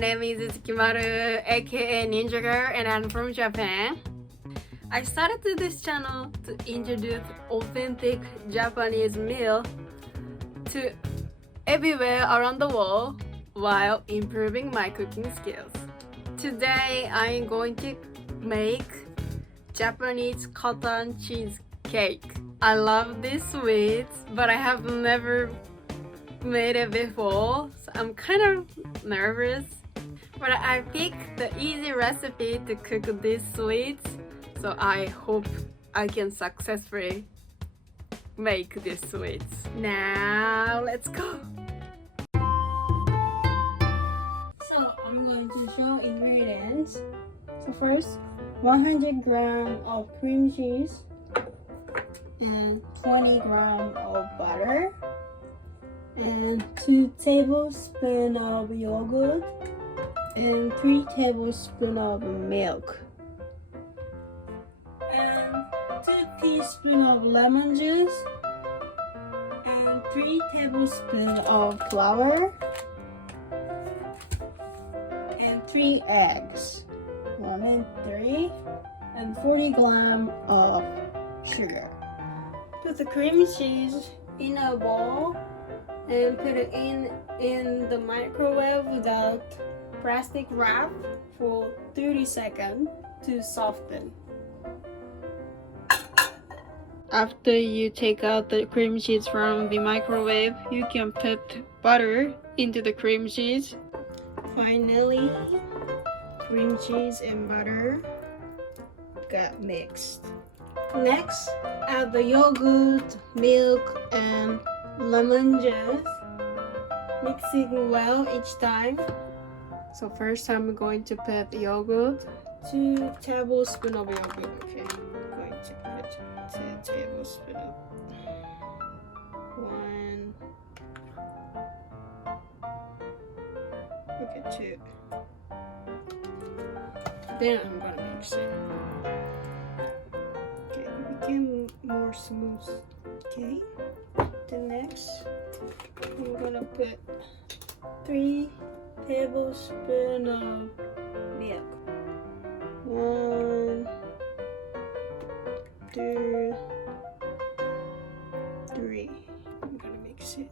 name is Tsukimaru, aka Ninja Girl, and I'm from Japan. I started this channel to introduce authentic Japanese meal to everywhere around the world while improving my cooking skills. Today I'm going to make Japanese cotton cheesecake. I love this sweet, but I have never made it before, so I'm kind of nervous. But I picked the easy recipe to cook this sweet, so I hope I can successfully make this sweet. Now let's go! So I'm going to show ingredients. So first, 100 grams of cream cheese and 20 grams of butter and 2 tablespoons of yogurt and 3 tablespoons of milk and 2 teaspoons of lemon juice and 3 tablespoons of flour and 3 eggs, 1 and 3, and 40 grams of sugar. Put the cream cheese in a bowl and put it in the microwave without plastic wrap for 30 seconds to soften. After you take out the cream cheese from the microwave, you can put butter into the cream cheese. Finally, cream cheese and butter got mixed. Next, add the yogurt, milk, and lemon juice, mixing well each time. So first I'm going to put yogurt, 2 tablespoons of yogurt. Okay, I'm going to put 2 tablespoons of 1. Okay, 2. Then I'm gonna mix it. Okay, it became more smooth. Okay. The next, I'm gonna put 3 tablespoons of milk. 1, 2, 3. I'm gonna mix it.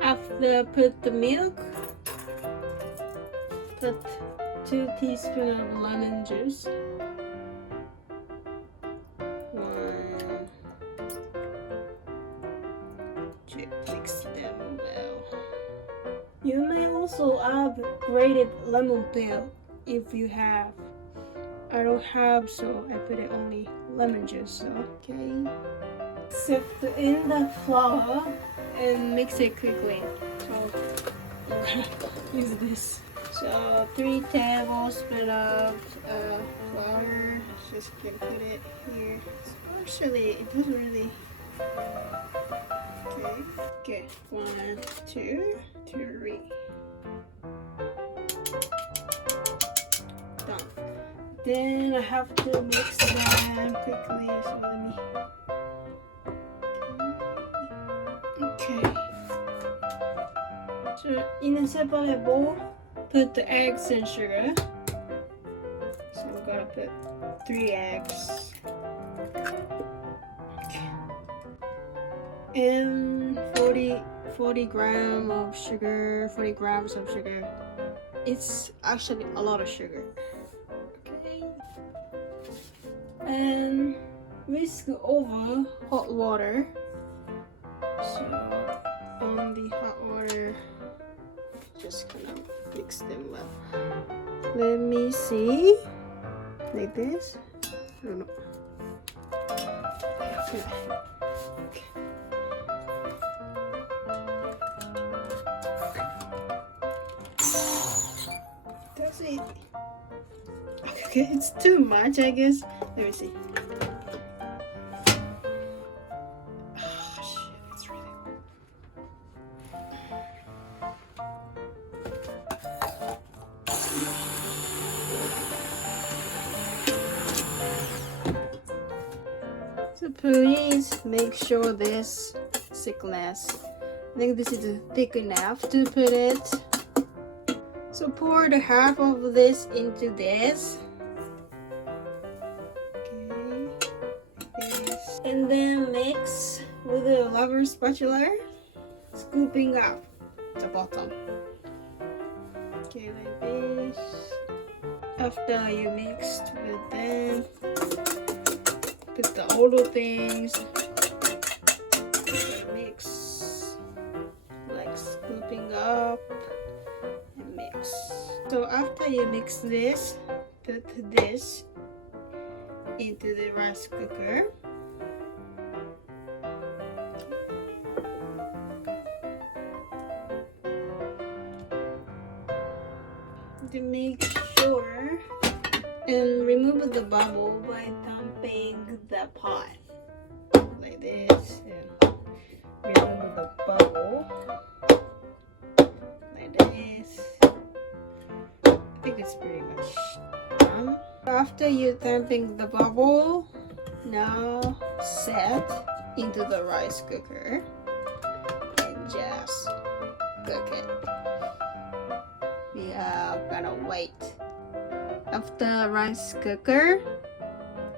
After I put the milk, put 2 teaspoons of lemon juice. Mix them well. You may also add grated lemon peel if you have. I don't have, so I put it only lemon juice. So okay. Sift in the flour and mix it quickly. So I'm gonna use this. So 3 tablespoons of flour. Just can put it here. So actually, it doesn't really. Okay, 1, 2, 3. Done. Then I have to mix them quickly. So let me. Okay. So in a separate bowl, put the eggs and sugar. So I'm gonna put 3 eggs. And 40 grams of sugar, 40 grams of sugar. It's actually a lot of sugar. Okay. And whisk over hot water. So on the hot water, just kind of mix them well. Let me see. Like this. I don't know. Okay. That's it. Okay, it's too much, I guess. Let me see. Oh shit, it's really. So please make sure this thickness. I think this is thick enough to put it So pour the half of this into this. Okay. This. And then mix with a rubber spatula, scooping up the bottom. Okay, like this. After you mixed with them, put the other things. Mix, like scooping up and mix. So after you mix this, put this into the rice cooker. To make sure, and remove the bubble by dumping the pot like this, and remove the bubble like this. I think it's pretty much done. After you dumping the bubble, now set into the rice cooker and just cook it. We are gonna wait. After rice cooker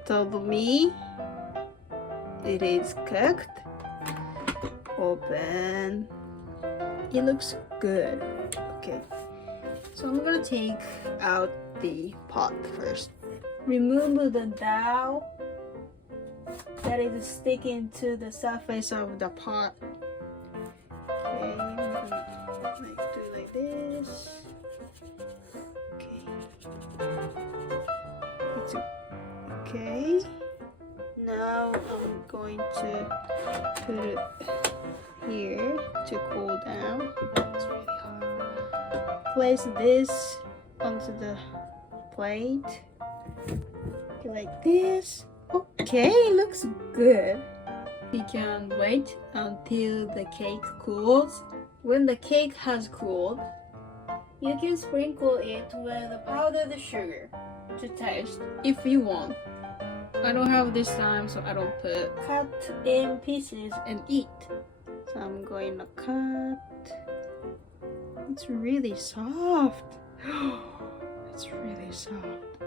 told me it is cooked, open. It looks good. Okay, so I'm gonna take out the pot first. Remove the dough that is sticking to the surface of the pot. Okay, I'm gonna do like this. Okay, now I'm going to put it here to cool down. It's really hot. Place this onto the plate like this. Okay, looks good. You can wait until the cake cools. When the cake has cooled, you can sprinkle it with powdered sugar to taste if you want. I don't have this time, so I don't put. Cut in pieces and eat. So I'm going to cut. It's really soft. It's really soft.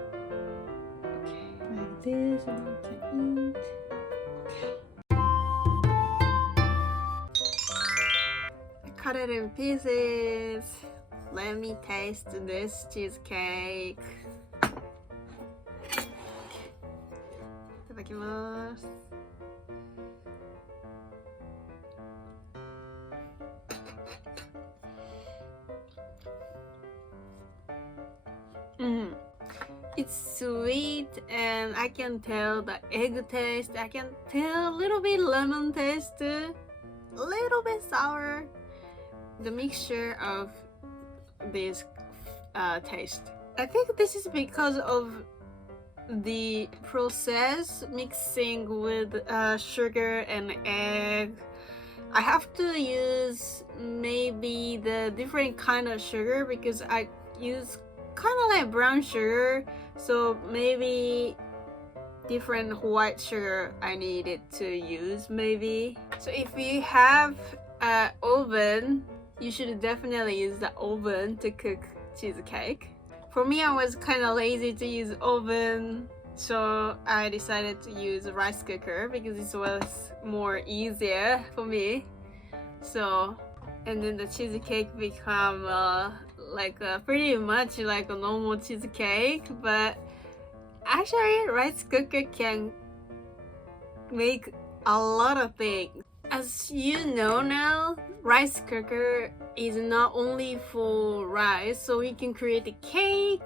Okay, like this, and I can eat. Okay. I cut it in pieces. Let me taste this cheesecake. いただきます。It's sweet and I can tell the egg taste. I can tell a little bit lemon taste too. A little bit sour. The mixture of this taste. I think this is because of the process mixing with sugar and egg. I have to use maybe the different kind of sugar because I use kind of like brown sugar, so maybe different white sugar I needed to use maybe. So if you have an oven, you should definitely use the oven to cook cheesecake. For me, I was kind of lazy to use oven, so I decided to use a rice cooker because it was more easier for me. So, and then the cheesecake become pretty much like a normal cheesecake, but actually rice cooker can make a lot of things. As you know now, rice cooker is not only for rice, so we can create a cake.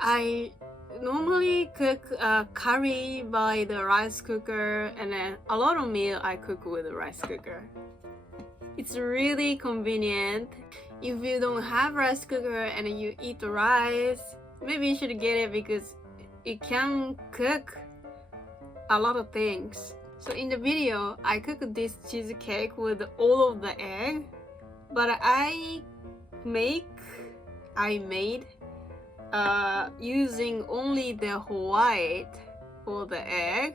I normally cook curry by the rice cooker, and then a lot of meal I cook with the rice cooker. It's really convenient. If you don't have rice cooker and you eat the rice, maybe you should get it because it can cook a lot of things. So in the video, I cooked this cheesecake with all of the egg, but I made using only the white for the egg.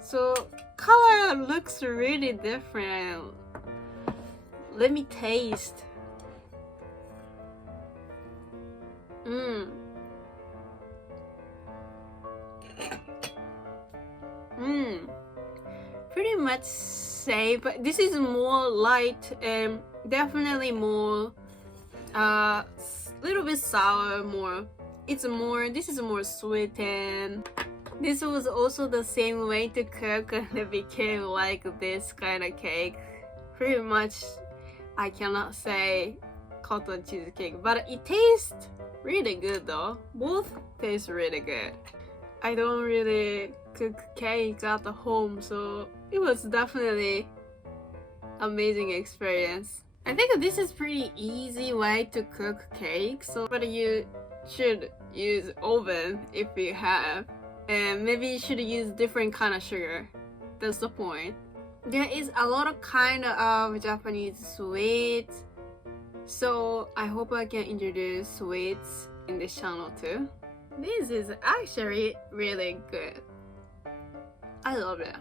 So color looks really different. Let me taste. Mm. Mm. Pretty much safe, but this is more light and definitely more little bit sour. More, it's more, this is more sweet, and this was also the same way to cook and it became like this kind of cake. Pretty much I cannot say cotton cheesecake, but it tastes really good though. Both taste really good. I don't really cook cake at home, so it was definitely amazing experience. I think this is pretty easy way to cook cake, so but you should use oven if you have, and maybe you should use different kind of sugar. That's the point. There is a lot of kind of Japanese sweets, so I hope I can introduce sweets in this channel too. This is actually really good. I love it.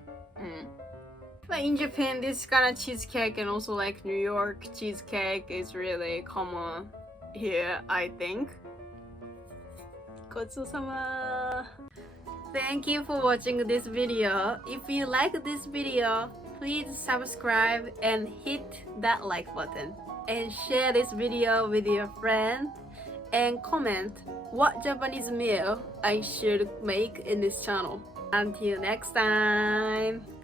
But in Japan, this kind of cheesecake and also like New York cheesecake is really common here, I think. ごちそうさま. Thank you for watching this video. If you like this video, please subscribe and hit that like button. And share this video with your friend. And comment what Japanese meal I should make in this channel. Until next time.